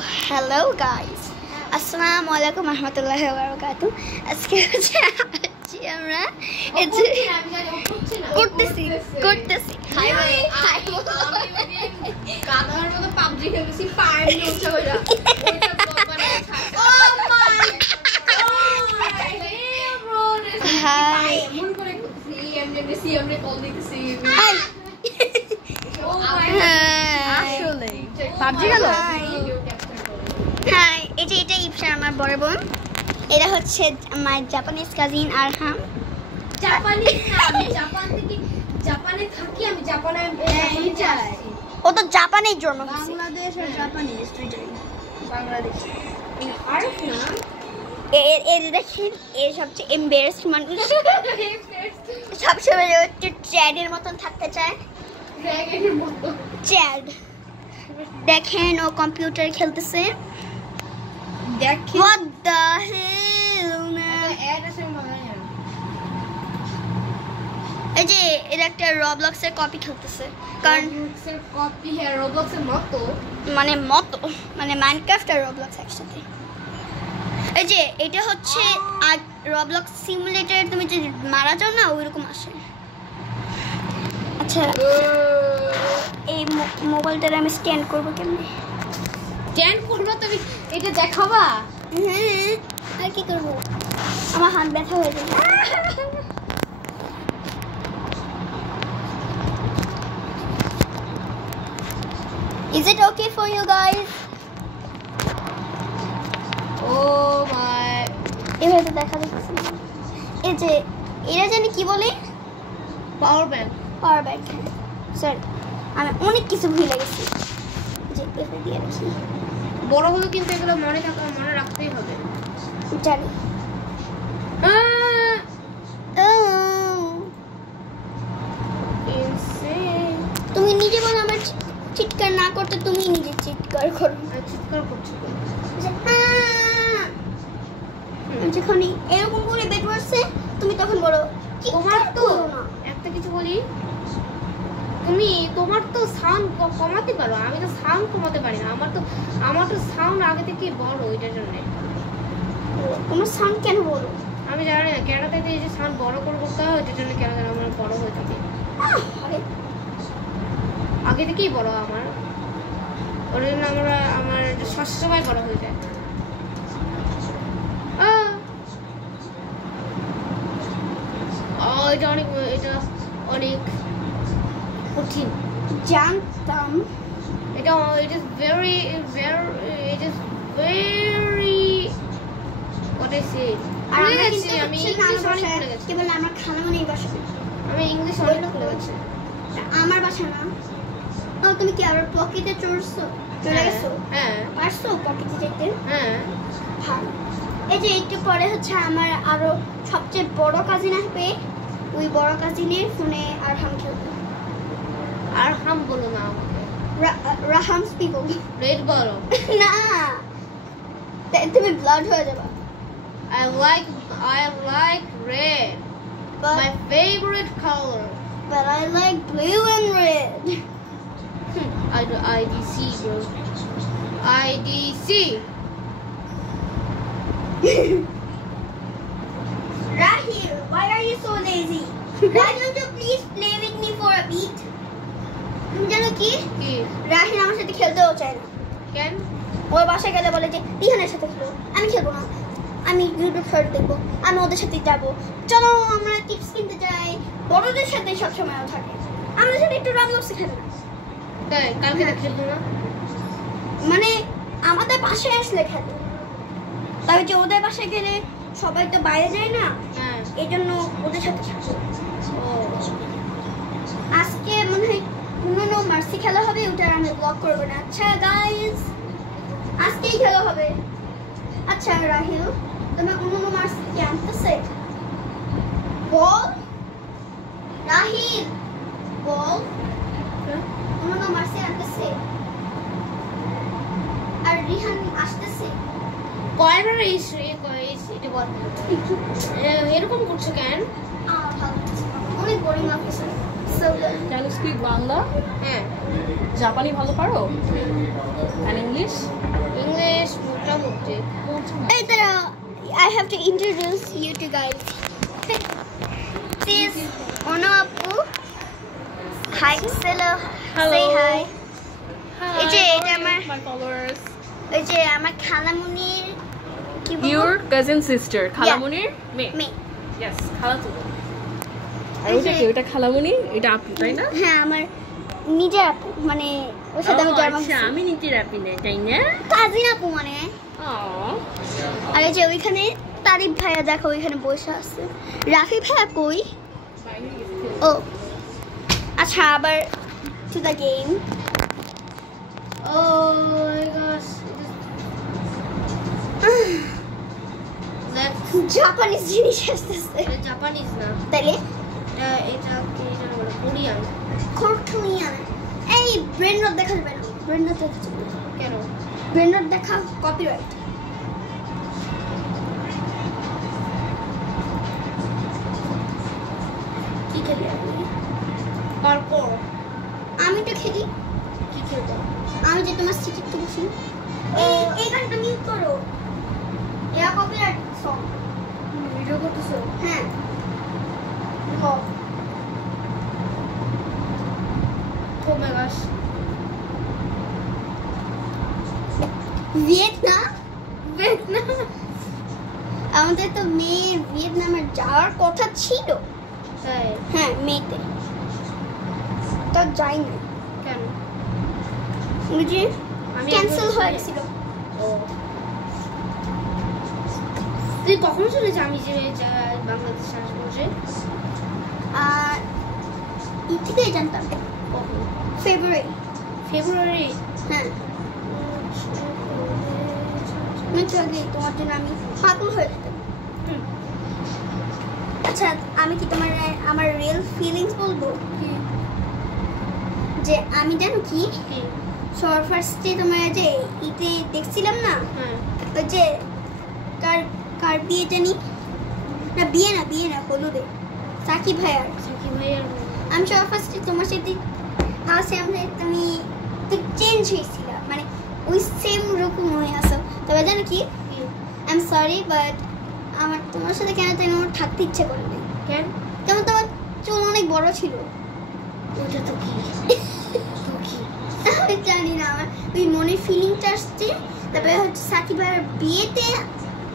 hello guys. Assalamu alaikum warahmatullahi wabarakatuh. আজকে হচ্ছে আমরা করতেছি হাই হাই কাদার মতো পাবজি খেলতেছি ফায়ার নিয়ে উঠে হইরা ওইটা ব্লগ বানাই ও মাই ব্রো হাই মন করে করতেছি এমনি কল দিতেছি ও মাই আসলে পাবজি খেলো হাই এটা ইফশান আমার বড় বোন এরা হচ্ছে আমার জাপানিজ কাজিন আরহাম জাপানিজ না আমি জাপানে থাকি আমি জাপানে যাই ও তো জাপানে জন্ম হয়েছে বাংলাদেশ আর জাপানিজ দুইটাই বাংলাদেশ আরফ না এই দেখেন এই সবচেয়ে এম্বারেসড মানুষ সবসময় একটু চ্যাডের মতন থাকতে চায় ড্রাগনের মতো চ্যাড দেখেন ও কম্পিউটার খেলতেছে দেখেন what the hell man ad আছে মনে হয় এই যে এটা একটা রবলক্সের কপি খেলতেছে কারণ রবলক্সের কপি হ্যাঁ রবলক্সের মতো মানে মাইনক্রাফট আর রবলক্স একসাথে এই যে এটা হচ্ছে আর রবলক্স সিমুলেটর তুমি যে মারা যাও না ওইরকম আসে আচ্ছা এই মোবাইলটা আমি স্ট্যান্ড করব কেমনে স্ট্যান্ড করবে তুমি এটা দেখাবা হ্যাঁ আর কি করব আমার হাত ব্যথা হয়ে যাবে Is it okay for you guys? Oh my এভাবে তো দেখা যাচ্ছে এই যে এরা জানি কি বলে পাওয়ার ব্যাংক স্যার আমি অনেক কিছু ভুলে গেছি যে এভাবে দিয়ে রাখি বড় হলো কিন্তু এগুলো মনে রাখতেই হবে জানি তুমি নিজে বলো আমার চিৎকার না করতে তুমি নিজে চিৎকার করো চিৎকার করছো যখন এরকম করে বেড মারছে তুমি তখন বলো তোমার তো একটা কিছু বলি তোমার তো সাউন্ড কমাতে পারো আমি তো সাউন্ড কমাতে পারি না আমার তো সাউন্ড আগে থেকে বড় ওইটার জন্য তোমার সাউন্ড কেন বড় আমি জানি না ক্যামেরাতে এই যে সাউন্ড বড় করে করতে হয় ওইটার জন্য কেন আমার বড় হয়ে থাকে আগে থেকেই বড় আমার ওর জন্য আমার সবসময় বড় হয়ে যায় এটা অনেক কঠিন জানতাম it is very what I say আমি কেবল আমার খালামণির বাসা আমি ইংলিশ অনেক ভুলে গেছি আমার বাসা না ও তুমি কি আর পকেটে চলে গেছো হ্যাঁ পারছো পকেটে যেতে হ্যাঁ ভালো এই যে একটু পরে হচ্ছে আমার আরো সবচেয়ে বড় কাজিন আসবে ওই বড় কাজিনের ফোনে আরহাম খেলবে আরহাম বলো না আমাকে রাহামস পিপল রেড বলো না তুমি ব্লাড হয়ে যাবে I like red my favorite color but I like blue and red IDC bro IDC Rahil, why are you so lazy? Why don't you please play with me for a beat? তুমি জানো কি রাহিল আমার সাথে খেলতেও চায় না কেন ওর বাসায় গেলে বলে যে রিহানের সাথে খেলো আমি খেলবো না আমি ইউটিউব শর্ট দেখবো আমি ওদের সাথে যাবো চলো আমরা টিপস কিনতে যাই বড়দের সাথে সবসময় থাকে আমাদের সাথে একটু রবলক্স খেলে না তাই কালকে খেলবো না মানে আমাদের পাশে আসলে খেলে তবে যে ওদের বাসায় গেলে সবাই তো বাইরে যায় না এই জন্য ওদের সাথে থাকবো আজকে মনে হয় পুরনো মার্সি খেলা হবে ওটা আমি ব্লগ করবো না আচ্ছা গাইজ আজকেই খেলা হবে আচ্ছা রাহিল তোমার পুরনো মার্সি কি আনতেছে বল রাহিল বল পুরনো মার্সি আনতেছে আর রিহান আসতেছে কয়বার এটা বল এরকম করছো কেন অনেক বোরিং লাগছে Can you speak Bangla? হ্যাঁ Japani ভালো পারো? And English? Hey there, I have to introduce you to guys. This is Ono Apu. Hi, hello. Hello. Say hi. Hi, এই যে how এটা are you, আমার my followers? এই যে আমার খালামুনির কি বলবো? Your cousin sister, খালামুনির মেয়ে। মেয়ে। Yes, খালাতো। আর এই ওটা যে- কি? ওটা খালামুনি, এটা আপু, তাই না? হ্যাঁ আমার নিজের আপু মানে ওর সাথে আমি জন্ম আচ্ছা, আমি নিজের আপু না, তাই না? কাজিন আপু মানে Aw. আর এই যে ওইখানে তারিফ ভাইয়া দেখো ওইখানে বসে আছে রাফি ভাইয়া কই ও আচ্ছা আবার to the game Oh my gosh. That's Japanese জিনিস আসতেছে Japanese না। তাইলে এটা কি যেন বলে? কোরিয়ান। কোরিয়ান এই ব্রেন নট দেখা যাবে না ব্রেন নট দেখা যাবে না কেন? ব্রেন নট দেখা কপিরাইট কি খেলি আপনি পারকোর। আমি তো খেলি কি খেলবো? আমি যে তোমার সিটি তো বসি এই গানটা মিউট করো এটা কপিরাইট সং ভিডিও করতেছো? হ্যাঁ দেখো Oh my gosh. Vietnam Vietnam. আমাদের তো মেয়ে ভিয়েতনামে যাওয়ার কথা ছিল তাই? হ্যাঁ মেয়েতে তো যাই না কেন? বুঝি আমি ক্যান্সেল একবার- হয়ে গেছিল ও। তুই কখন শুনেছিস আমি যে বাংলাদেশ আসবো যে? আর ই থেকেই জানতাম কখন? ফেব্রুয়ারি ফেব্রুয়ারি। হ্যাঁ একটু আগে তোমার জন্য আমি পাগল হয়ে যেতাম হুম। আচ্ছা আমি কি তোমার আমার রিয়েল ফিলিংস বলবো যে আমি জানো কি কি? সবার ফার্স্টে তোমার যে ইতে দেখছিলাম না হ্যাঁ। ওই যে কার কার বিয়ে জানি না বিয়ে না হলুদে সাকিব ভাইয়ার সাকিব ভাইয়ার। আমি সবার ফার্স্টে তোমার সাথে হাসে আমরা তুমি তো চেঞ্জ হয়েছিল মানে ওই সেম রকম হয়ে আসো তবে জানো কি কি? আই এম সরি বাট আমার তোমার সাথে কেন যেন আমার থাকতে ইচ্ছে করে না কেন? যেমন তোমার চুল অনেক বড় ছিল ওটা তো কি? তো কি? আমি জানি না আমার ওই মনের ফিলিংটা আসছে তারপরে হচ্ছে সাকিব ভাইয়ের বিয়েতে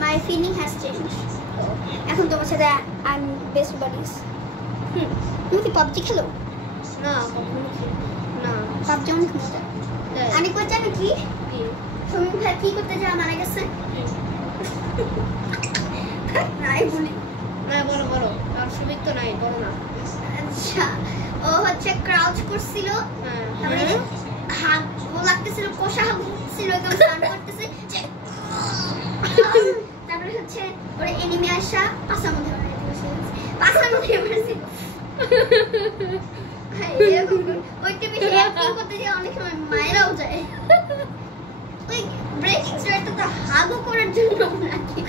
মাই ফিলিং হ্যাজ চেঞ্জ এখন তোমার সাথে আই এম বেস্ট বাডিজ তুমি কি পাবজি খেলো না কখনো কি? না। পাবজি অনেক মজা তাই? অনেকবার জানো কি কি? সমীর ভাই কি করতে যাওয়া মারা গেছে নাই বলি না বলো বলো, আর সুমিত তো নাই, বলো না। আচ্ছা ও হচ্ছে ক্রাউচ করছিল হ্যাঁ। তারপরে হাত ও লাগতেছিল কষা হাত ছিল একদম স্নান করতেছে তারপরে হচ্ছে ওর এনিমি আসা পাশার মধ্যে বানাই দিয়েছে পাশার মধ্যে মারছে ওইটা বেশি অ্যাক্টিং করতে গিয়ে অনেক সময় মায়েরাও যায় ওই ব্রেকিং স্টারটা তো হাগও করার জন্য নাকি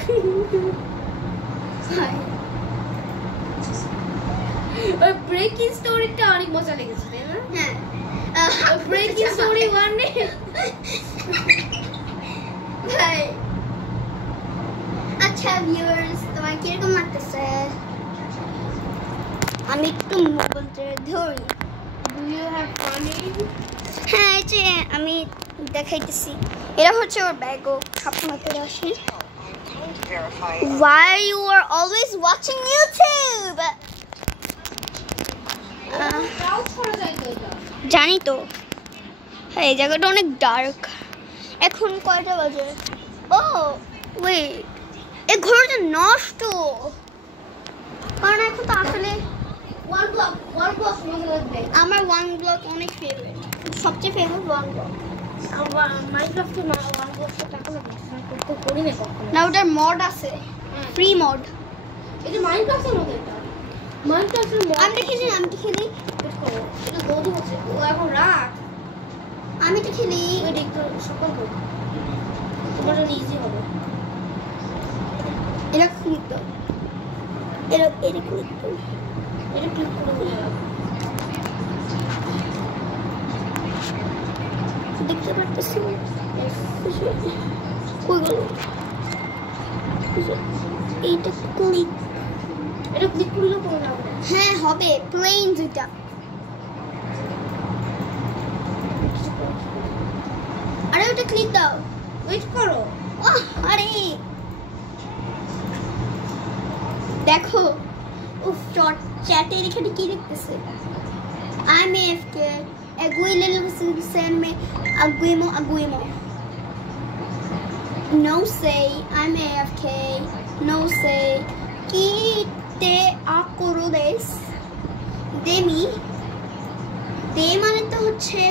ওই ব্রেকিং স্টোরিটা অনেক মজা লেগেছে, তাই না? হ্যাঁ ব্রেকিং স্টোরি 1 এ ভাই আচ্ছা ভিউয়ার্স তোমার কিরকম লাগতেছে আমি একটু মোবাইলটা ধরি ডু ইউ হ্যাভ ফানি? হ্যাঁ এই যে আমি দেখাইতেছি এটা হচ্ছে ওর ব্যাগ ও সবসময় পরে আসে Why you are always watching YouTube? Crowd করা যায় তো এটা? জানি তো হ্যাঁ এই জায়গাটা অনেক ডার্ক এখন কয়টা বাজে ও ওয়েট এই ঘরটা নষ্ট কারণ এখন তো আসলে ওয়ান ব্লক মজা লাগবে। আমার ওয়ান ব্লক অনেক ফেভারিট সবচেয়ে ফেভারিট ওয়ান ব্লক আমার মাইনক্রাফট তো না, ওয়ান ব্লকটা টাকা লাগে, করতে করি না কখনো। না ওটার মড আছে হ্যাঁ। ফ্রি মড এটা মাইনক্রাফটের মতো এটা। মাইনক্রাফটের মতো। আমি তো খেলি দেখো, এটা গদি হচ্ছে। ও এখন রাত। আমি তো খেলি ওই একটু সকাল হোক। তোমার জন্য ইজি হবে। এটা ক্লিক দাও এটা ক্লিক দাও এটা ক্লিক করে নিয়ে যাও। দেখতে পারতেছি ওইগুলো এইটা ক্লিক, এটা ক্লিক করলেও কোনো লাভ নেই। হ্যাঁ হবে প্লেন দুইটা। আরে ওটা ক্লিক দাও, ওয়েট করো। আরে দেখো উফ চ্যাটের এখানে কি লিখতেছে? I'm AFK. Aguimo. No say. I'm AFK. No say. Ki te akurudes. Demi. De মানে তো হচ্ছে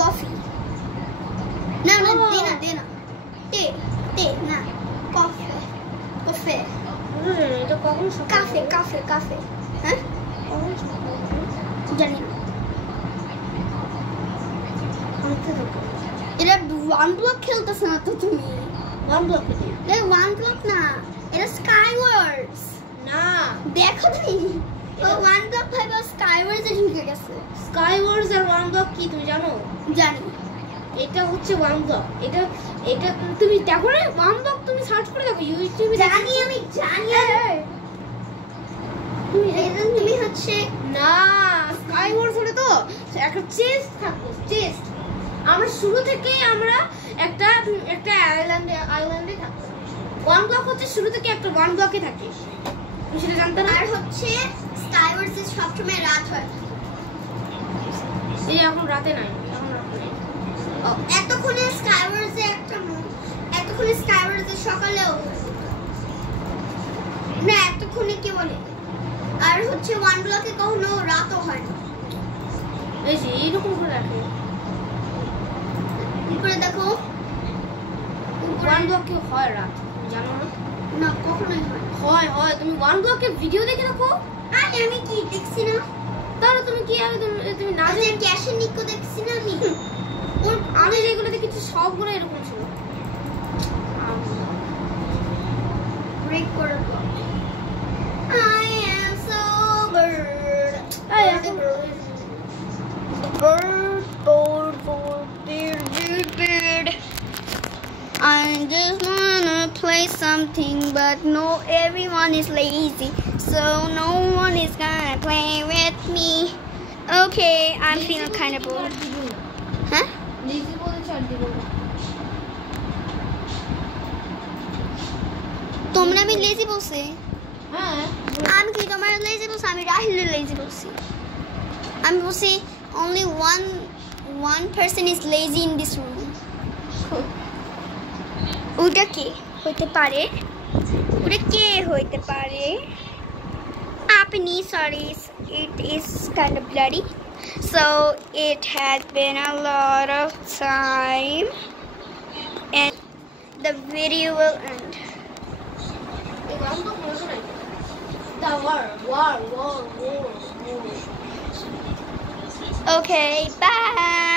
কফি। না না দে না। তে না কফি। কফি। এটা কখন কাফে। হ্যাঁ? জানি না। এটা ওয়ান ব্লক খেলতেছ না তো তুমি? ওয়ান ব্লক ওয়ান ব্লক না, এটা স্কাইওয়ার্ডস না। দেখো তুমি ওয়ান ব্লক ভাবে স্কাইওয়ার্ডস এ ঢুকে গেছে। স্কাইওয়ার্ডস আর ওয়ান ব্লক কি তুমি জানো? জানি। এটা হচ্ছে ওয়ান ব্লক। এটা তুমি দেখো না, ওয়ান ব্লক তুমি সার্চ করে দেখো ইউটিউবে। জানি আমি জানি। তুমি হচ্ছে না, স্কাইওয়ার্ডস হলে তো একটা চেস্ট থাকবে, চেস্ট। আমরা শুরু থেকেই আমরা একটা আইল্যান্ডে থাকবো। ওয়ান ব্লক হচ্ছে শুরু থেকে একটা ওয়ান ব্লকে থাকে, তুমি সেটা জানতে না? আর হচ্ছে স্কাইওয়ার্ডস এ সবসময় রাত হয়। এই এখন রাতে নাই, এখন রাতে নেই। এতক্ষণে স্কাইওয়ার্ডস এ সকালেও না, এতক্ষণে কি বলে। আর হচ্ছে ওয়ান ব্লকে কখনো রাতও হয় না। এই যে এইরকম করে রাখে। উপরে দেখো, ওয়ান ব্লকে হয় রাত, জানো না? না কখনোই হয়। তুমি ওয়ান ব্লকে ভিডিও দেখে রাখো। আমি কি দেখছি না? তাহলে তুমি কি আগে তুমি না যে ক্যাশের নিকো দেখছি না আমি? আমি যেগুলো দেখেছি সবগুলো এরকম ছিল। ব্রেক করে দাও। I am so bird. Bird. I just wanna play something, but no, everyone is lazy, so no one is gonna play with me. Okay, I'm feeling kind of bored. Huh? Lessee বলেছে আর দিব না। তোমরা আমি lazy বলছি? হ্যাঁ, আমি কি তোমার লেজি বলছি? আমি রাহিলের লেজি বলছি। আমি বলছি only one person is lazy in this room. ওটা কে হইতে পারে? আপনি sorry, it is kind of bloody, so it has been a lot of time and the video will end. এই ওয়ান ব্লক মনে নাই। দা war. Okay, bye.